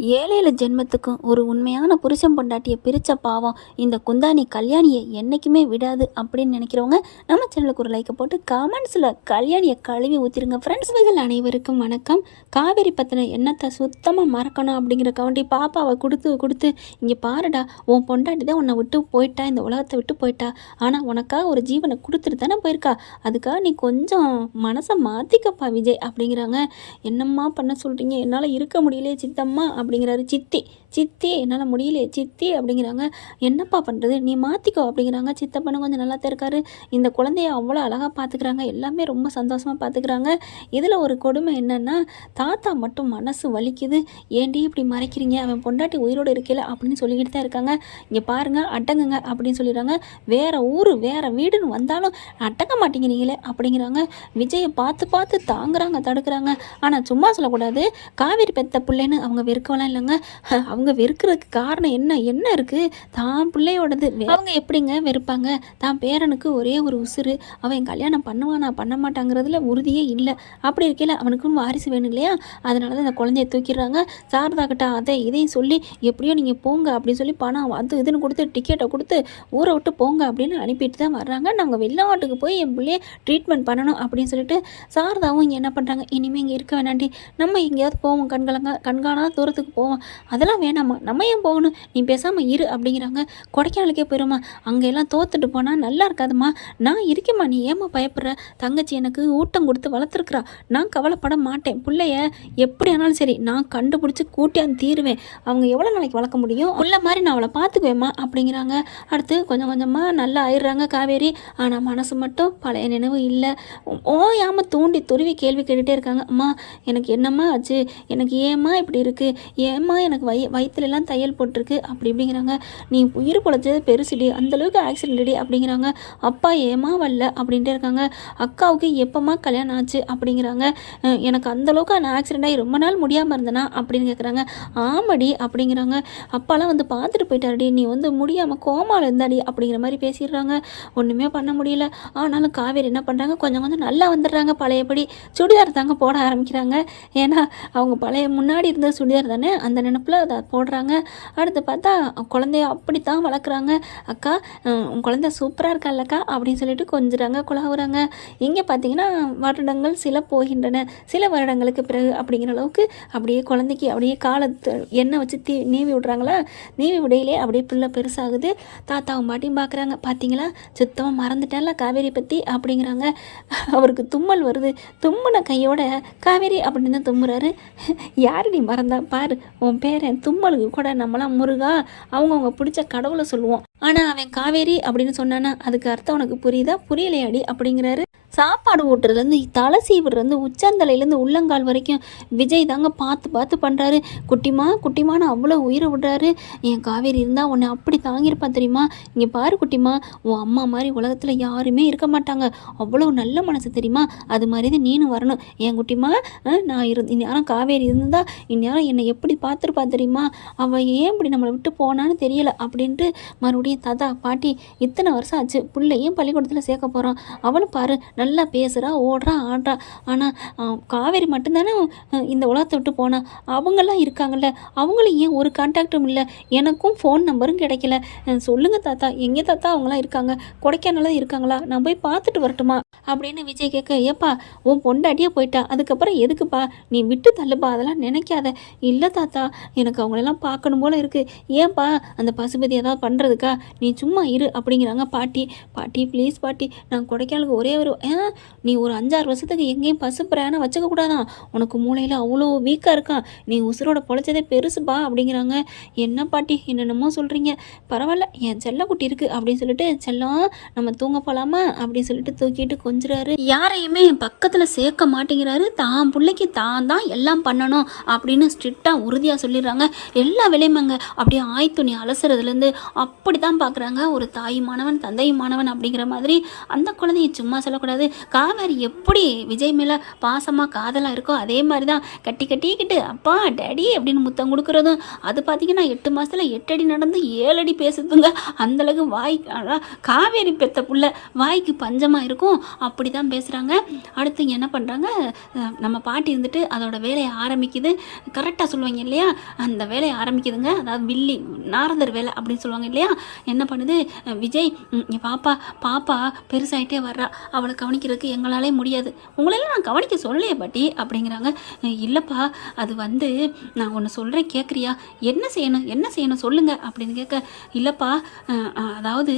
ஏழேழு ஜென்மத்துக்கும் ஒரு உண்மையான புருஷன் பொண்டாட்டியை பிரித்த பாவம் இந்த குந்தாணி கல்யாணியை என்றைக்குமே விடாது அப்படின்னு நினைக்கிறவங்க நம்ம சேனலுக்கு ஒரு லைக்கை போட்டு கமெண்ட்ஸில் கல்யாணியை கழுவி ஊற்றிருங்க ஃப்ரெண்ட்ஸ்கள் அனைவருக்கும் வணக்கம். காவேரி பற்றின எண்ணத்தை சுத்தமாக மறக்கணும் அப்படிங்கிற கவுண்டி பாப்பாவை கொடுத்து கொடுத்து இங்கே பாருடா உன் பொண்டாட்டி தான் உன்னை விட்டு போயிட்டா இந்த உலகத்தை விட்டு போயிட்டா. ஆனால் உனக்காக ஒரு ஜீவனை கொடுத்துட்டு தானே போயிருக்கா. அதுக்காக நீ கொஞ்சம் மனசை மாற்றிக்கப்பா விஜய் அப்படிங்கிறாங்க. என்னம்மா பண்ண சொல்கிறீங்க என்னால் இருக்க முடியலையே சித்தம்மா அப்படிங்கிறாரு. சித்தி சித்தி என்னால் முடியலையே சித்தி அப்படிங்கிறாங்க. என்னப்பா பண்ணுறது நீ மாற்றிக்கோ அப்படிங்கிறாங்க. சித்தப்பனும் கொஞ்சம் நல்லா தான் இருக்காரு. இந்த குழந்தைய அவ்வளோ அழகாக பார்த்துக்கிறாங்க எல்லாமே ரொம்ப சந்தோஷமாக பார்த்துக்கிறாங்க இதில் ஒரு கொடுமை என்னென்னா தாத்தா மட்டும் மனசு வலிக்குது. ஏண்டி இப்படி மறைக்கிறீங்க? அவன் பொண்டாட்டி உயிரோடு இருக்கல அப்படின்னு சொல்லிக்கிட்டு தான் இருக்காங்க. இங்கே பாருங்கள் அடங்குங்க அப்படின்னு சொல்லிடுறாங்க. வேறு ஊர் வேறு வீடுன்னு வந்தாலும் அடங்க மாட்டேங்கிறீங்களே அப்படிங்கிறாங்க. விஜயை பார்த்து பார்த்து தாங்குறாங்க தடுக்கிறாங்க. ஆனால் சும்மா சொல்லக்கூடாது. காவேரி பெத்த பிள்ளைன்னு அவங்க வெறுக்கலாம் இல்லைங்க. அவங்க வெறுக்கிறதுக்கு காரணம் என்ன? என்ன இருக்குது தான் பிள்ளையோடது. அவங்க எப்படிங்க வெறுப்பாங்க? தான் பேரனுக்கு ஒரே ஒரு உசுறு. அவன் கல்யாணம் பண்ணுவானா பண்ண மாட்டாங்கிறதுல உறுதியே இல்லை. அப்படி இருக்கையில் அவனுக்கும் வாரிசு வேணும் இல்லையா? அதனால தான் இந்த குழந்தைய தூக்கிடுறாங்க. சாரதா கிட்ட அதை இதையும் சொல்லி எப்படியோ நீங்கள் போங்க அப்படின்னு சொல்லி பணம் அது இதுன்னு கொடுத்து டிக்கெட்டை கொடுத்து ஊரை விட்டு போங்க அப்படின்னு அனுப்பிட்டு தான் வர்றாங்க. நாங்கள் வெளிநாட்டுக்கு போய் என் பிள்ளைய ட்ரீட்மெண்ட் பண்ணணும் அப்படின்னு சொல்லிட்டு சாரதாவும் இங்கே என்ன பண்ணுறாங்க இனிமேல் இங்கே இருக்க வேணாண்டி. நம்ம எங்கேயாவது போவோம் கண்கலங்க கண்காணாத தூரத்துக்கு போவோம். அதெல்லாம் வேணாமா நம்ம ஏன் போகணும்? நீ பேசாமல் இரு அப்படிங்கிறாங்க. கொடைக்கானலுக்கே போயிடுமா அங்கே எல்லாம் தோத்துட்டு போனால் நல்லா இருக்காதும்மா. நான் இருக்கேம்மா. நீ ஏம்மா பயப்படுற? தங்கச்சி எனக்கு ஊட்டம் கொடுத்து வளர்த்துருக்குறா. நான் கவலைப்பட மாட்டேன். பிள்ளைய எப்படி ஆனாலும் சரி நான் கண்டுபிடிச்சி கூட்டியாந்து தீருவேன். அவங்க எவ்வளோ நாளைக்கு வளர்க்க முடியும்? உள்ள மாதிரி நான் அவளை பார்த்துக்குவேம்மா அப்படிங்கிறாங்க. அடுத்து கொஞ்சம் கொஞ்சமாக நல்லா ஆயிடுறாங்க காவேரி. ஆனால் மனசு மட்டும் பழைய நினைவு இல்லை. ஓயாமல் தூண்டி துருவி கேள்வி கேட்டுகிட்டே இருக்காங்க. அம்மா எனக்கு என்னம்மா ஆச்சு? எனக்கு ஏம்மா இப்படி இருக்குது ஏம்மா எனக்கு வய வயிற்றுலலாம் தையல் போட்டிருக்கு அப்படி இப்படிங்கிறாங்க. நீ உயிர் பொழைச்சது பெருசுடி அந்தளவுக்கு ஆக்சிடென்ட் அடி அப்படிங்கிறாங்க. அப்பா ஏமா வரல அப்படின்ட்டே இருக்காங்க. அக்காவுக்கு எப்போம்மா கல்யாணம் ஆச்சு அப்படிங்கிறாங்க. எனக்கு அந்தளவுக்கு நான் ஆக்சிடென்ட் ஆகி ரொம்ப நாள் முடியாமல் இருந்தேனா அப்படின்னு கேட்குறாங்க ஆமாடி அப்படிங்கிறாங்க. அப்பாலாம் வந்து பார்த்துட்டு போயிட்டாருடி நீ வந்து முடியாமல் கோமாவில் இருந்தாடி அப்படிங்கிற மாதிரி பேசிடுறாங்க. ஒன்றுமே பண்ண முடியல. ஆனாலும் காவேரி என்ன பண்ணுறாங்க கொஞ்சம் கொஞ்சம் நல்லா வந்துடுறாங்க பழையபடி. சுடிதார் தாங்க போட ஆரம்பிக்கிறாங்க. ஏன்னா அவங்க பழைய முன்னாடி இருந்த சுடிதார் தானே அந்த நினப்பில் அதை போடுறாங்க. அடுத்து பார்த்தா குழந்தைய அப்படித்தான் வளர்க்குறாங்க. அக்கா உன் குழந்தை சூப்பராக இருக்கால்லக்கா அப்படின்னு சொல்லிட்டு கொஞ்சுறாங்க குழாவுறாங்க இங்கே பார்த்தீங்கன்னா வருடங்கள் சில போகின்றன. சில வருடங்களுக்கு பிறகு அப்படிங்கிற அளவுக்கு அப்படியே குழந்தைக்கு அப்படியே காலத்து எண்ணெய் வச்சு தீ நீவி விடுறாங்களா? நீவி விடையிலே அப்படியே பிள்ளை பெருசாகுது. தாத்தாவும் பாட்டியும் பார்க்குறாங்க. பார்த்தீங்களா? சுத்தமாக மறந்துட்டேன்ல காவேரி பற்றி அப்படிங்கிறாங்க. அவருக்கு தும்மல் வருது. தும்முன கையோட காவேரி அப்படின்னு தான் தும்முறாரு. யாரு நீ மறந்தா? பாரு உன் பேரன் தும்மலுக்கு கூட நம்மளாம் முருகா அவங்கவுங்க பிடிச்ச கடவுளை சொல்லுவோம். ஆனால் அவன் காவேரி அப்படின்னு சொன்னானா அதுக்கு அர்த்தம் உனக்கு புரியுதா? புரியலையாடி அப்படிங்கிறாரு. சாப்பாடு ஊட்டுறதுலேருந்து தலை சீவுறதுலேருந்து உச்சந்தலையிலேருந்து உள்ளங்கால் வரைக்கும் விஜய் தாங்க பார்த்து பார்த்து பண்ணுறாரு குட்டிமா குட்டிமான்னு அவ்வளோ உயிரை விடுறாரு. என் காவேரி இருந்தால் உன்னை அப்படி தாங்கியிருப்பா தெரியுமா? இங்கே பாரு குட்டிமா உன் அம்மா மாதிரி உலகத்தில் யாருமே இருக்க மாட்டாங்க. அவ்வளோ நல்ல மனசு தெரியுமா? அது மாதிரி தான் நீனும் வரணும். என் குட்டிமா நான் இரு இந்நேரம் காவேரி இருந்தால் இந்நேரம் என்னை எப்படி பார்த்துருப்பா தெரியுமா? அவள் ஏன் இப்படி நம்மளை விட்டு போனான்னு தெரியல அப்படின்ட்டு மறுபடியும் தாத்தா பாட்டி இத்தனை வருஷம் ஆச்சு பிள்ளையும் பள்ளிக்கூடத்தில் சேர்க்க போகிறோம் அவளும் பாரு நல்லா பேசுகிறா ஓடுறா ஆடுறா. ஆனால் காவேரி மட்டும்தானே இந்த உலகத்தை விட்டு போனா? அவங்கெல்லாம் இருக்காங்கல்ல. அவங்களும் ஏன் ஒரு கான்டாக்டும் இல்லை? எனக்கும் ஃபோன் நம்பரும் கிடைக்கல. சொல்லுங்கள் தாத்தா. எங்கே தாத்தா அவங்களாம் இருக்காங்க? கொடைக்கானலாம் இருக்காங்களா? நான் போய் பார்த்துட்டு வரட்டுமா? அப்படின்னு விஜய் கேட்க ஏப்பா உன் பொண்டாட்டியே போயிட்டா. அதுக்கப்புறம் எதுக்குப்பா? நீ விட்டு தள்ளுப்பா. அதெல்லாம் நினைக்காத. இல்லை தாத்தா எனக்கு அவங்களெல்லாம் பார்க்கணும் போல் இருக்குது ஏன்பா அந்த பசுபதி ஏதாவது பண்ணுறதுக்கா நீ சும்மா இரு அப்படிங்கிறாங்க பாட்டி. பாட்டி ப்ளீஸ் பாட்டி. நான் கொடைக்கானலுக்கு ஒரே ஒரு நீ ஒரு அஞ்சாறு வருஷத்துக்கு எங்கேயும் பசு பிரயாணம் வச்சுக்க உனக்கு மூளையில் அவ்வளோ வீக்காக இருக்கான் நீ உசுரோட பொழைச்சதே பெருசுப்பா அப்படிங்கிறாங்க. என்ன பாட்டி என்னென்னமோ சொல்கிறீங்க பரவாயில்ல என் செல்லக்குட்டி இருக்குது அப்படின்னு சொல்லிட்டு செல்லம் நம்ம தூங்க போகலாமா அப்படின்னு சொல்லிட்டு தூக்கிட்டு கொஞ்சிறாரு. யாரையுமே பக்கத்தில் சேர்க்க மாட்டேங்கிறாரு. தான் பிள்ளைக்கு தான் தான் எல்லாம் பண்ணணும் அப்படின்னு ஸ்ட்ரிக்டாக உறுதியாக சொல்லிடுறாங்க. எல்லா விலையுமாங்க அப்படியே ஆய்த்துணி அலசுறதுலேருந்து அப்படி தான் தான் பார்க்குறாங்க ஒரு தாயுமானவன் தந்தையுமானவன் அப்படிங்கிற மாதிரி அந்த குழந்தைய சும்மா சொல்லக்கூடாது. காவேரி எப்படி விஜய் மேலே பாசமாக காதலாக இருக்கோ அதே மாதிரி தான் கட்டி கட்டிக்கிட்டு அப்பா டேடி அப்படின்னு முத்தம் கொடுக்குறதும் அது பார்த்தீங்கன்னா எட்டு மாதத்தில் எட்டடி நடந்து ஏழடி பேசுதுங்க. அந்தளவுக்கு வாய் காவேரி பெத்த புள்ள வாய்க்கு பஞ்சமாக இருக்கும். அப்படி தான் பேசுகிறாங்க அடுத்து என்ன பண்ணுறாங்க நம்ம பாட்டி இருந்துட்டு அதோட வேலையை ஆரம்பிக்குது. கரெக்டாக சொல்லுவாங்க இல்லையா? அந்த வேலையை ஆரம்பிக்குதுங்க. அதாவது வில்லி நாரதர் வேலை அப்படின்னு சொல்லுவாங்க இல்லையா? என்ன பண்ணுது? விஜய் பாப்பா பாப்பா பெருசாயிட்டே வர்றா. அவளுக்கு கவனிக்கிறதுக்கு எங்களாலே முடியாது. உங்களெல்லாம் நான் கவனிக்க சொல்லலையே பாட்டி அப்படிங்கிறாங்க. இல்லைப்பா அது வந்து நான் ஒன்று சொல்கிறேன் கேட்குறியா என்ன செய்யணும் என்ன செய்யணும் சொல்லுங்கள் அப்படின்னு கேட்க இல்லைப்பா அதாவது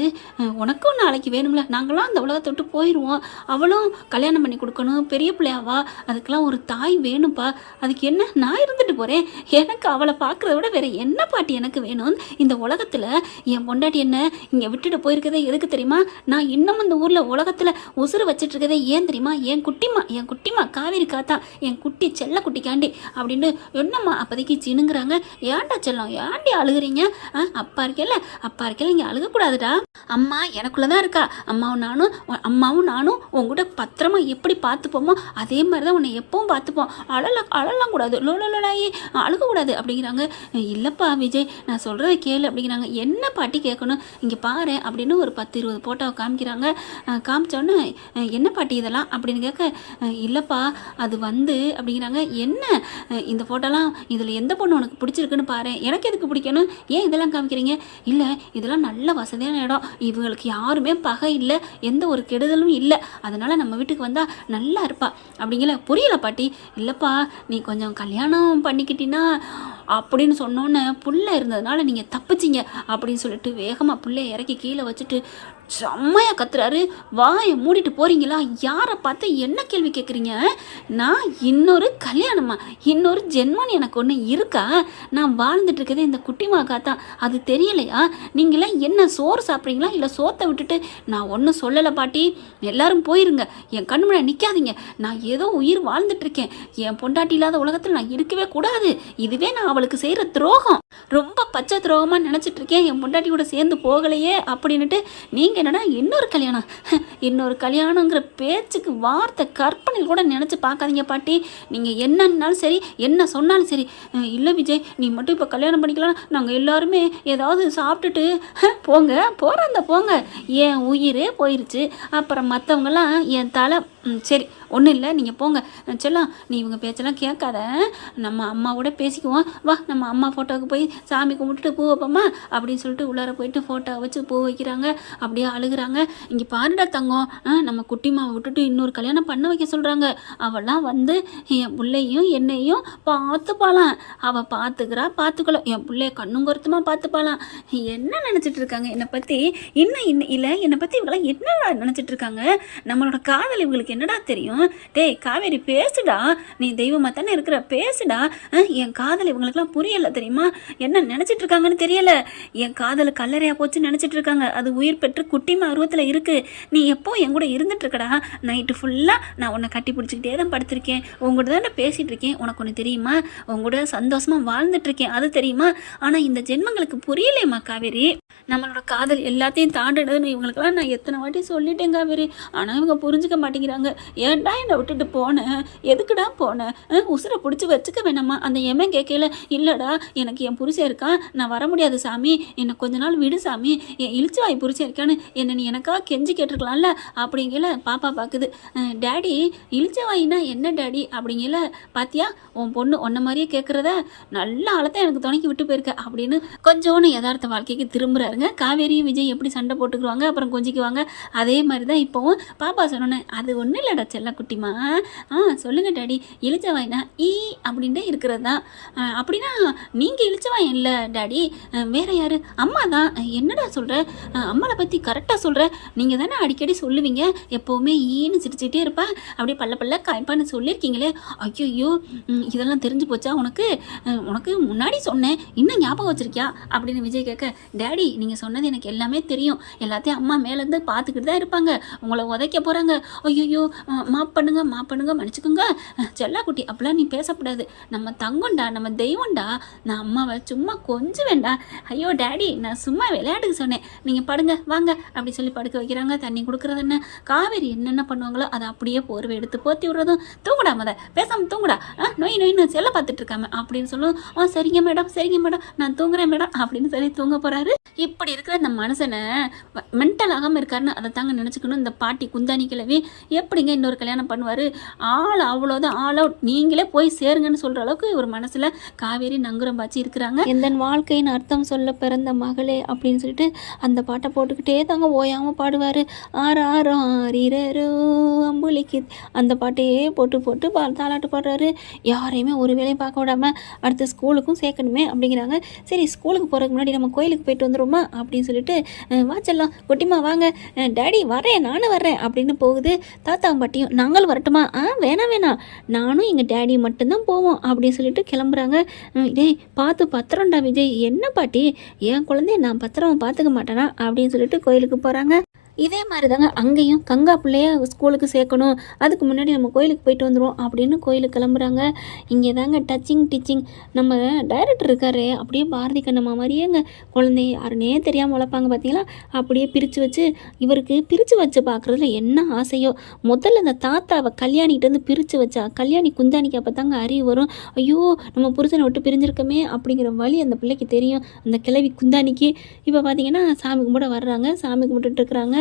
உனக்கும் நாளைக்கு வேணும்ல நாங்களாம் அந்த உலகத்தை விட்டு போயிடுவோம் அவளும் கல்யாணம் பண்ணி கொடுக்கணும் பெரிய பிள்ளையாவா? அதுக்கெல்லாம் ஒரு தாய் வேணும்ப்பா. அதுக்கு என்ன நான் இருந்துட்டு போகிறேன் எனக்கு அவளை பார்க்குறத விட வேற என்ன பாட்டி எனக்கு வேணும்? இந்த உலகத்தில் என் பொண்டாட்டி என்ன இங்கே விட்டுட்டு போயிருக்கதே எதுக்கு தெரியுமா? நான் இன்னும் இந்த ஊரில் உலகத்தில் உசுறு வச்சுட்டு இருக்கதே ஏன் தெரியுமா? என் குட்டிமா என் குட்டிமா காவேரி காத்தா என் குட்டி செல்ல குட்டிக்காண்டி அப்படின்னு என்னம்மா அப்போதைக்கு சினுங்கிறாங்க. ஏன்டா செல்லம்? ஏன்டி அழுகுறீங்க? ஆ, அப்பா இருக்கேல்ல? அப்பா இருக்கல இங்கே அழுகக்கூடாதுடா. அம்மா எனக்குள்ளே தான் இருக்கா. அம்மாவும் நானும் அம்மாவும் நானும் உங்ககிட்ட பத்திரமா எப்படி பார்த்துப்போமோ அதே மாதிரி தான் உன்னை எப்பவும் பார்த்துப்போம். அழல அழலாம் கூடாது. லோலாயி அழுகக்கூடாது அப்படிங்கிறாங்க. இல்லைப்பா விஜய் நான் சொல்கிறத கேளு அப்படிங்கிறாங்க. என்ன பாட்டி கேட்கணும்? இங்கே பாரு அப்படின்னு ஒரு பத்து இருபது போட்டோவை காமிக்கிறாங்க. காமிச்சோன்னே என்ன பாட்டி இதெல்லாம் அப்படின்னு கேட்க இல்லைப்பா அது வந்து அப்படிங்கிறாங்க. என்ன இந்த ஃபோட்டோலாம் இதில் எந்த பொண்ணு உனக்கு பிடிச்சிருக்குன்னு பாரு. எனக்கு எதுக்கு பிடிக்கணும் ஏன் இதெல்லாம் காமிக்கிறீங்க? இல்லை இதெல்லாம் நல்ல வசதியான இடம். இவங்களுக்கு யாருமே பகை இல்லை எந்த ஒரு கெடுதலும் இல்லை. அதனால் நம்ம வீட்டுக்கு வந்தால் நல்லா இருப்பா. அப்படிங்கிற புரியல பாட்டி. இல்லைப்பா நீ கொஞ்சம் கல்யாணம் பண்ணிக்கிட்டீன்னா அப்படின்னு சொன்னோன்னே புள்ள இருந்ததுனால நீங்கள் தப்பிச்சிங்க அப்படின்னு சொல்லிட்டு வேகமாக புள்ளைய இறக்கி கீழே வச்சுட்டு செம்மையாக கத்துறாரு. வாயை மூடிட்டு போறீங்களா? யாரை பார்த்து என்ன கேள்வி கேட்குறீங்க நான் இன்னொரு கல்யாணமா? இன்னொரு ஜென்மன் எனக்கு ஒன்று இருக்கா? நான் வாழ்ந்துட்டு இருக்கதே இந்த குட்டிமாக்கா தான். அது தெரியலையா? நீங்களாம் என்ன சோறு சாப்பிட்றீங்களா? இல்லை சோத்தை விட்டுட்டு நான் ஒன்றும் சொல்லலை பாட்டி. எல்லாரும் போயிருங்க. என் கண் முன்னாடி நிற்காதீங்க நான் ஏதோ உயிர் வாழ்ந்துட்டு இருக்கேன். என் பொண்டாட்டி இல்லாத உலகத்தில் நான் இருக்கவே கூடாது. இதுவே நான் அவளுக்கு செய்கிற துரோகம். ரொம்ப பச்சை துரோகமாக நினச்சிட்டு இருக்கேன். என் பொண்டாட்டி கூட சேர்ந்து போகலையே அப்படின்னுட்டு நீங்கள் என்னடா இன்னொரு கல்யாணம். இன்னொரு கல்யாணங்கிற பேச்சுக்கு வார்த்தை கற்பனையில் கூட நினச்சி பார்க்காதீங்க பாட்டி. நீங்கள் என்னன்னாலும் சரி என்ன சொன்னாலும் சரி. இல்லை விஜய் நீ மட்டும் இப்போ கல்யாணம் பண்ணிக்கலாம். நாங்கள் எல்லாருமே ஏதாவது சாப்பிட்டுட்டு போங்க போகிறாந்த போங்க. என் உயிரே போயிருச்சு. அப்புறம் மற்றவங்கெல்லாம் என் தலை சரி ஒன்றும் இல்லை நீங்கள் போங்க. செல்லம் நீ இவங்க பேச்செல்லாம் கேட்காத. நம்ம அம்மாவோட பேசிக்குவோம். வா நம்ம அம்மா ஃபோட்டோவுக்கு போய் சாமி கும்பிட்டுட்டு பூ வைப்போம்மா அப்படின்னு சொல்லிட்டு உள்ளார போயிட்டு ஃபோட்டோ வச்சு பூ வைக்கிறாங்க. அப்படியே அழுகுறாங்க. இங்கே பாருடா தங்கம். ஆ, நம்ம குட்டிமாவை விட்டுட்டு இன்னொரு கல்யாணம் பண்ண வைக்க சொல்கிறாங்க அவள்லாம் வந்து என் பிள்ளையும் என்னையும் பார்த்துப்பாளாம். அவள் பார்த்துக்கிறா பார்த்துக்கலாம் என் பிள்ளைய கண்ணும் பார்த்துப்பாளாம். என்ன நினச்சிட்டு இருக்காங்க? என்னை பற்றி இன்னும் இன்னும் இல்லை என்னை பற்றி இவங்களாம் என்னடா நினச்சிட்டு இருக்காங்க? நம்மளோட காதல் இவங்களுக்கு என்னடா தெரியும்? டேய் காவேரி பேசுடா. நீ தெய்வமாக தானே இருக்கிற? பேசுடா. என் காதல் இவங்களுக்குலாம் புரியல தெரியுமா? என்ன நினச்சிட்டு இருக்காங்கன்னு தெரியல. என் காதல் கல்லறையாக போச்சு நினச்சிட்டு இருக்காங்க. அது உயிர் பெற்று குட்டிமா உருவத்தில் இருக்கு. நீ எப்போ என் கூட இருந்துட்டு இருக்கடா? நைட்டு ஃபுல்லாக நான் உன்னை கட்டி பிடிச்சிக்கிட்டே தான் படுத்திருக்கேன். உங்கள்கிட்ட தானே பேசிகிட்டு இருக்கேன். உனக்கு ஒன்று தெரியுமா? உங்கள்கூட சந்தோஷமாக வாழ்ந்துட்டு இருக்கேன். அது தெரியுமா? ஆனால் இந்த ஜென்மங்களுக்கு புரியலையம்மா காவேரி? நம்மளோட காதல் எல்லாத்தையும் தாண்டினதுன்னு இவங்களுக்கெல்லாம் நான் எத்தனை வாட்டி சொல்லிட்டேன் காவேரி ஆனால் இவங்க புரிஞ்சுக்க மாட்டேங்கிறாங்க. ஏன்டா என்னை விட்டுட்டு போனேன் எதுக்குடா போனேன் உசுரை பிடிச்சி வச்சுக்க வேணாமா? அந்த எமன் கேட்கல இல்லைடா எனக்கு என் புருஷன் இருக்கான் நான் வர முடியாது சாமி. என்னை கொஞ்ச நாள் விடு சாமி. என் இழிச்சுவாய் புருஷன் இருக்கான்னு என்னை நீ எனக்காக கெஞ்சி கேட்டிருக்கலாம்ல? அப்படிங்கல பாப்பா பார்க்குது டேடி டேடி இழிச்சவாயினா என்ன டேடி? அப்படிங்கல பாத்தியா உன் பொண்ணு உன்ன மாதிரியே கேட்குறத நல்ல ஆளத்தான் எனக்கு துணைக்கி விட்டு போயிருக்க. அப்படின்னு கொஞ்சோன்னு யதார்த்த வாழ்க்கைக்கு திரும்புறாருங்க காவேரியும் விஜய் எப்படி சண்டை போட்டுக்குவாங்க அப்புறம் கொஞ்சிக்குவாங்க அதே மாதிரி தான் இப்போவும் பாப்பா சொன்னோன்னே அது ஒன்றும் இல்லைடா செல்லக்குட்டிமா. ஆ சொல்லுங்க டாடி இளிச்சவாயினா ஈ அப்படின்ட்டு இருக்கிறது தான் அப்படின்னா நீங்கள் இழிச்சவாய் இல்லை டாடி. வேறு வேற யாரு? அம்மா தான் என்னடா சொல்கிற அம்மாவை பற்றி கரெக்டாக சொல்கிற நீங்கள் தானே அடிக்கடி சொல்லுவீங்க. எப்போவுமே ஈன்னு சிரிச்சுட்டே இருப்பா. அப்படியே பல்ல பல்ல காய்ப்பான்னு சொல்லியிருக்கீங்களே. ஐயோ இதெல்லாம் தெரிஞ்சு போச்சா உனக்கு? உனக்கு முன்னாடி சொன்னேன். இன்னும் ஞாபகம் வச்சிருக்கியா? அப்படின்னு விஜய் கேட்க டேடி நீங்கள் சொன்னது எனக்கு எல்லாமே தெரியும். எல்லாத்தையும் அம்மா மேலேருந்து பார்த்துக்கிட்டு தான் இருப்பாங்க. உங்களை உதைக்க போகிறாங்க ஐயோ மாப் பண்ணுங்க மாப் பண்ணுங்க மன்னிச்சுக்கோங்க. செல்லாக்குட்டி அப்படிலாம் நீ பேசக்கூடாது. நம்ம தங்கம்டா நம்ம தெய்வம்டா. நான் அம்மாவை சும்மா கொஞ்சம் வேண்டா ஐயோ டேடி நான் சும்மா விளையாட்டுக்கு சொன்னேன். நீங்கள் படுங்க வாங்க அப்படி சொல்லி படுக்க வைக்கிறாங்க. தண்ணி கொடுக்குறது என்ன? காவேரி என்னென்ன பண்ணுவாங்களோ அதை அப்படியே போர்வை எடுத்து போத்தி விடுறதும் தூங்குடா மத. பேசாமல் தூங்குடா. ஆ நொய் நொய்னு செல்ல பார்த்துட்டு இருக்காம அப்படின்னு சொல்லுவோம் ஆ சரிங்க மேடம் சரிங்க மேடம். நான் தூங்குறேன் மேடம் அப்படின்னு சொல்லி தூங்க போகிறாரு இப்படி இருக்கிற இந்த மனுஷனை மென்டல் ஆகாமல் இருக்காருன்னு அதை தாங்க நினச்சிக்கணும். இந்த பாட்டி குந்தானி கிழவி எப்படிங்க இன்னொரு கல்யாணம் பண்ணுவார்? ஆள் அவ்வளோதான் ஆள் அவுட். நீங்களே போய் சேருங்கன்னு சொல்கிற அளவுக்கு ஒரு மனசில் காவேரி நங்குரம் பாய்ச்சி இருக்கிறாங்க. எந்த வாழ்க்கையின் அர்த்தம் சொல்ல பிறந்த மகளே அப்படின்னு சொல்லிட்டு அந்த பாட்டை போட்டுக்கிட்டே தாங்க ஓயாமல் பாடுவார். ஆர் ஆறு ஆறிரோ அம்புலிக்கு அந்த பாட்டையே போட்டு போட்டு பா தாலாட்டு பாடுறாரு. யாரையுமே ஒரு வேலையும் பார்க்க விடாமல் அடுத்து ஸ்கூலுக்கும் சேர்க்கணுமே அப்படிங்கிறாங்க. சரி ஸ்கூலுக்கு போகிறதுக்கு முன்னாடி நம்ம கோயிலுக்கு போயிட்டு அப்படின்னு சொல்லிட்டு வாச்செல்லாம் வா செல்லம் குட்டிமா வாங்க. டேடி வரேன் நானும் வர்றேன் அப்படின்னு போகுது தாத்தாவும் பாட்டியும் நாங்களும் வரட்டுமா? ஆ வேணாம் வேணாம். நானும் எங்கள் டேடி மட்டும்தான் போவோம் அப்படின்னு சொல்லிட்டு கிளம்புறாங்க. டேய் பார்த்து பத்திரம்டா விஜய். என்ன பாட்டி? என் குழந்தைய நான் பத்திரம் பார்த்துக்க மாட்டேனா? அப்படின்னு சொல்லிட்டு கோயிலுக்கு போகிறாங்க இதே மாதிரி தாங்க அங்கேயும் கங்கா பிள்ளைய ஸ்கூலுக்கு சேர்க்கணும். அதுக்கு முன்னாடி நம்ம கோயிலுக்கு போயிட்டு வந்துடுவோம் அப்படின்னு கோயிலுக்கு கிளம்புறாங்க. இங்கே தாங்க டச்சிங் டீச்சிங். நம்ம டைரக்டர் இருக்காரு அப்படியே பாரதி கண்ணம்மா மாதிரியேங்க குழந்தைய யாருனே தெரியாமல் வளர்ப்பாங்க பார்த்தீங்களா? அப்படியே பிரித்து வச்சு இவருக்கு பிரித்து வச்சு பார்க்குறதுல என்ன ஆசையோ. முதல்ல அந்த தாத்தாவை கல்யாணிகிட்டேருந்து பிரித்து வச்சா கல்யாணி குந்தானிக்கு அப்போ தாங்க அறிவு வரும். ஐயோ நம்ம புருஷனை விட்டு பிரிஞ்சிருக்கமே அப்படிங்கிற வழி அந்த பிள்ளைக்கு தெரியும். அந்த கிழவி குந்தானிக்கு இப்போ பார்த்தீங்கன்னா சாமி கும்பிட வர்றாங்க சாமி கும்பிட்டுட்டு இருக்கிறாங்க.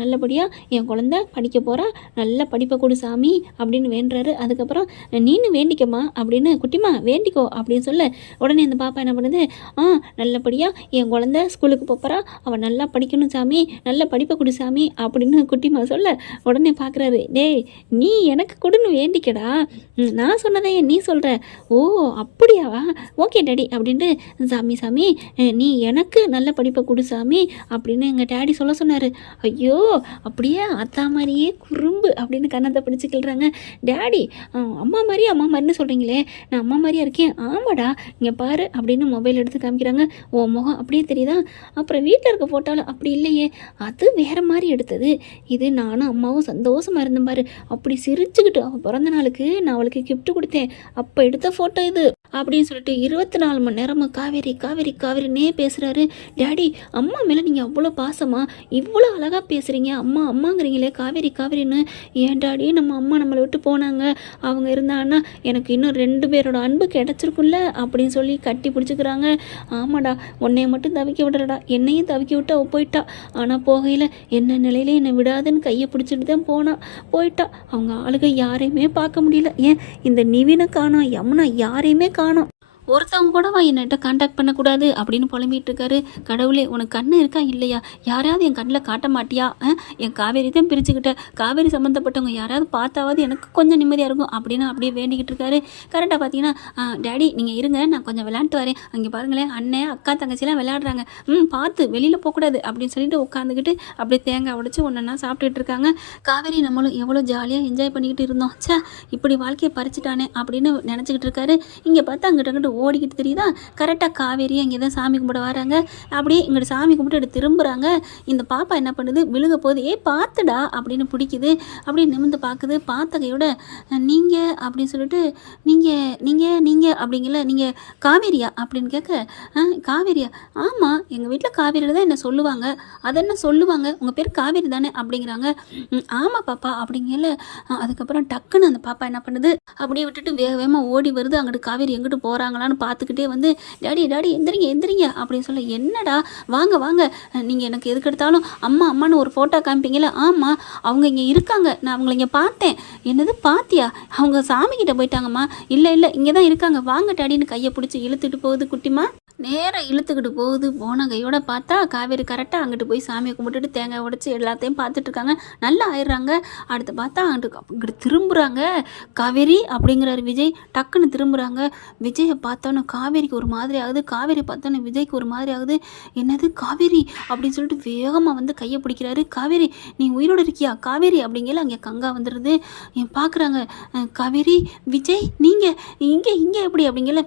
நல்லபடியாக என் குழந்த படிக்க போகிறா நல்ல படிப்பை கொடு சாமி அப்படின்னு வேண்டுறாரு. அதுக்கப்புறம் நீனு வேண்டிக்கம்மா அப்படின்னு குட்டிமா வேண்டிக்கோ அப்படின்னு சொல்ல உடனே இந்த பாப்பா என்ன பண்ணுது ஆ நல்லபடியாக என் குழந்த ஸ்கூலுக்கு போகிறா அவள் நல்லா படிக்கணும் சாமி. நல்ல படிப்பை கொடு சாமி அப்படின்னு குட்டிமா சொல்ல உடனே பார்க்குறாரு டேய் நீ எனக்கு கொடுன்னு வேண்டிக்கடா. நான் சொன்னதே நீ சொல்கிற ஓ அப்படியாவா? ஓகே டேடி அப்படின்ட்டு சாமி சாமி நீ எனக்கு நல்ல படிப்பை கொடு சாமி அப்படின்னு எங்கள் டேடி சொல்ல சொன்னார். ஐயோ அப்படியே அத்தா மாதிரியே குறும்பு அப்படின்னு கண்ணத்தை பிடிச்சி கிள்றாங்க. டேடி அம்மா மாதிரி அம்மா மாதிரின்னு சொல்கிறீங்களே நான் அம்மா மாதிரியா இருக்கேன். ஆமாடா இங்கே பாரு அப்படின்னு மொபைல் எடுத்து காமிக்கிறாங்க. ஓ முகம் அப்படியே தெரியுதா? அப்புறம் வீட்டில் இருக்க ஃபோட்டோவில் அப்படி இல்லையே. அது வேற மாதிரி எடுத்தது. இது நானும் அம்மாவும் சந்தோஷமாக இருந்தேன் பாரு. அப்படி சிரிச்சுக்கிட்டு அவள் பிறந்த நாளுக்கு நான் அவளுக்கு கிஃப்ட் கொடுத்தேன். அப்போ எடுத்த ஃபோட்டோ இது. அப்படின்னு சொல்லிட்டு இருபத்தி நாலு மணி நேரமும் காவேரி காவேரி காவேரினே பேசுகிறாரு டேடி அம்மா மேலே நீங்கள் அவ்வளோ பாசமாக இவ்வளோ அழகாக பேசுகிறீங்க அம்மா அம்மாங்கிறீங்களே காவேரி காவேரின்னு. ஏன் டாடி நம்ம அம்மா நம்மளை விட்டு போனாங்க. அவங்க இருந்தாங்கன்னா எனக்கு இன்னும் ரெண்டு பேரோட அன்பு கிடச்சிருக்குல்ல அப்படின்னு சொல்லி கட்டி பிடிச்சிக்கிறாங்க. ஆமாடா உன்னைய மட்டும் தவிக்க விடுறடா என்னையும் தவிக்க விட்டு அவள் போயிட்டா. ஆனால் போகையில் என்ன நிலையில என்னை விடாதுன்னு கையை பிடிச்சிட்டு தான் போனா போயிட்டா. அவங்க ஆளுக யாரையுமே பார்க்க முடியல. ஏன்? இந்த நிவினை காணா யமுனா யாரையுமே கா കാണും ஒருத்தவங்க கூடவா என்னட்ட காண்டாக்ட் பண்ணக்கூடாது அப்படின்னு புலம்பிட்டு இருக்காரு கடவுளே உனக்கு கண்ணு இருக்கா? இல்லையா? யாராவது என் கண்ணில் காட்ட மாட்டியா? ஆ? என் காவேரி தான் பிரிச்சுக்கிட்ட. காவேரி சம்மந்தப்பட்டவங்க யாராவது பார்த்தாவது எனக்கு கொஞ்சம் நிம்மதியாக இருக்கும் அப்படின்னு அப்படியே வேண்டிக்கிட்டு இருக்காரு கரெக்டாக பார்த்தீங்கன்னா டேடி நீங்கள் இருங்க நான் கொஞ்சம் விளையாண்டு வரேன். அங்கே பாருங்களேன் அண்ணன் அக்கா தங்கச்சிலாம் விளையாடுறாங்க. ம் பார்த்து வெளியில் போகக்கூடாது அப்படின்னு சொல்லிட்டு உட்காந்துக்கிட்டு அப்படியே தேங்காய் உடைச்சி ஒன்றா சாப்பிட்டுட்டு இருக்காங்க காவேரி நம்மளும் எவ்வளோ ஜாலியாக என்ஜாய் பண்ணிக்கிட்டு இருந்தோம். ச்சே இப்படி வாழ்க்கையை பறிச்சுட்டானே அப்படின்னு நினச்சிக்கிட்டு இருக்காரு இங்கே பார்த்தா அங்கிட்ட அங்கிட்டு ஓடிக்கிட்டு தெரியுதா? கரெக்டாக காவேரி அங்கே தான் சாமி கும்பிட வராங்க. அப்படியே இங்கிட்ட சாமி கும்பிட்டு திரும்புகிறாங்க இந்த பாப்பா என்ன பண்ணுது? விழுக போது ஏ பார்த்துடா அப்படின்னு பிடிக்குது. அப்படியே நிமிந்து பார்க்குது பார்த்தகையோட நீங்கள் அப்படின்னு சொல்லிட்டு நீங்கள் நீங்கள் நீங்கள் அப்படிங்கல நீங்கள் காவேரியா? அப்படின்னு கேட்க காவேரியா. ஆமாம் எங்கள் வீட்டில் காவேரியில் தான் என்ன சொல்லுவாங்க. அதை என்ன சொல்லுவாங்க? உங்கள் பேர் காவேரி தானே? அப்படிங்கிறாங்க. ஆமாம் பாப்பா அப்படிங்கல அதுக்கப்புறம் டக்குன்னு அந்த பாப்பா என்ன பண்ணுது? அப்படியே விட்டுட்டு வேக வேகமாக ஓடி வருது. அங்கிட்டு காவேரி எங்கிட்டு போகிறாங்களா போகிறாங்களான்னு பார்த்துக்கிட்டே வந்து டாடி டாடி எந்திரிங்க எந்திரிங்க. அப்படின்னு சொல்ல என்னடா? வாங்க வாங்க. நீங்கள் எனக்கு எதுக்கு எடுத்தாலும் அம்மா அம்மான்னு ஒரு ஃபோட்டோ காமிப்பீங்களா ஆமாம் அவங்க இங்கே இருக்காங்க. நான் அவங்கள இங்கே பார்த்தேன். என்னது? பாத்தியா? அவங்க சாமி கிட்ட போயிட்டாங்கம்மா. இல்லை இல்லை. இங்கே தான் இருக்காங்க. வாங்க டாடின்னு கையை பிடிச்சி இழுத்துட்டு போகுது குட்டிமா நேராக இழுத்துக்கிட்டு போகுது. போன கையோட பார்த்தா காவேரி கரெக்டாக அங்கிட்டு போய் சாமியை கும்பிட்டுட்டு தேங்காய் உடச்சி எல்லாத்தையும் பார்த்துட்டு இருக்காங்க. நல்லா ஆயிடுறாங்க. அடுத்து பார்த்தா அங்கிட்டு இங்கிட்டு திரும்புகிறாங்க காவேரி அப்படிங்கிறாரு விஜய். டக்குன்னு திரும்புகிறாங்க விஜயை பார்த்தோன்னே காவேரிக்கு ஒரு மாதிரி ஆகுது. காவேரி பார்த்தோன்னே விஜய்க்கு ஒரு மாதிரி ஆகுது. என்னது காவேரி அப்படின்னு சொல்லிட்டு வேகமாக வந்து கையை பிடிக்கிறாரு. காவேரி நீ உயிரோடு இருக்கியா? காவேரி அப்படிங்கல அங்கே கங்கா வந்துடுது. என் பார்க்குறாங்க காவேரி விஜய் நீங்கள் இங்கே இங்கே எப்படி அப்படிங்கல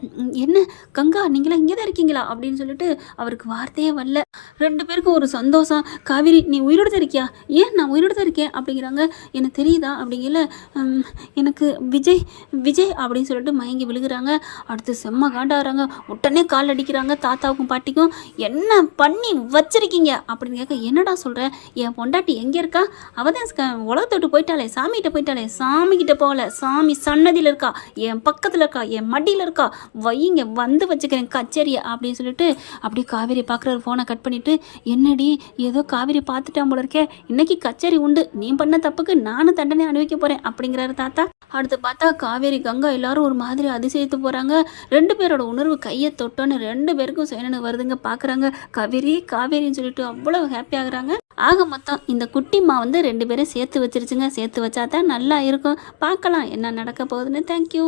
என்ன? கங்கா நீங்களாம் இங்கே தான் இருக்கீங்களா? அப்படின்னு சொல்லிட்டு அவருக்கு வார்த்தையே வரல. ரெண்டு பேருக்கும் ஒரு சந்தோஷம். காவிரி நீ உயிரோடு தான் இருக்கியா? ஏன்? நான் உயிரோடு தான் இருக்கேன். அப்படிங்கிறாங்க. எனக்கு தெரியுதா? அப்படிங்கல எனக்கு விஜய் விஜய் அப்படின்னு சொல்லிட்டு மயங்கி விழுகுறாங்க. அடுத்து செம்ம காண்டாகிறாங்க. உடனே கால் அடிக்கிறாங்க. தாத்தாவுக்கும் பாட்டிக்கும் என்ன பண்ணி வச்சிருக்கீங்க? அப்படின்னு கேட்க என்னடா சொல்கிறேன் என் பொண்டாட்டி எங்கே இருக்கா? அவள் தான் உலகத்தை விட்டு போயிட்டாளே. சாமிகிட்ட போயிட்டாலே சாமிகிட்ட போகல. சாமி சன்னதியில் இருக்கா. என் பக்கத்தில் இருக்கா. என் மடியில் இருக்கா. வையுங்க வந்து வச்சுக்கிறேன். கச்சேரியை அப்படின்னு சொல்லிட்டு அப்படியே காவேரி பார்க்குற ஃபோனை கட் பண்ணிவிட்டு என்னடி ஏதோ காவேரி பார்த்துட்டான் போல இருக்கே. இன்னைக்கு கச்சேரி உண்டு. நீ பண்ண தப்புக்கு நானும் தண்டனை அனுபவிக்க போகிறேன் அப்படிங்கிறாரு தாத்தா. அடுத்து பார்த்தா காவேரி கங்கா எல்லாரும் ஒரு மாதிரி அதிசயத்து போகிறாங்க ரெண்டு பேரோட உணர்வு கையை தொட்டோன்னு ரெண்டு பேருக்கும் சேனனு வருதுங்க பார்க்குறாங்க காவேரி காவேரின்னு சொல்லிட்டு அவ்வளோ ஹாப்பி ஆகுறாங்க. ஆக மொத்தம் இந்த குட்டிம்மா வந்து ரெண்டு பேரும் சேர்த்து வச்சிருச்சுங்க. சேர்த்து வச்சா தான் நல்லா இருக்கும். பார்க்கலாம் என்ன நடக்க போகுதுன்னு. தேங்க்யூ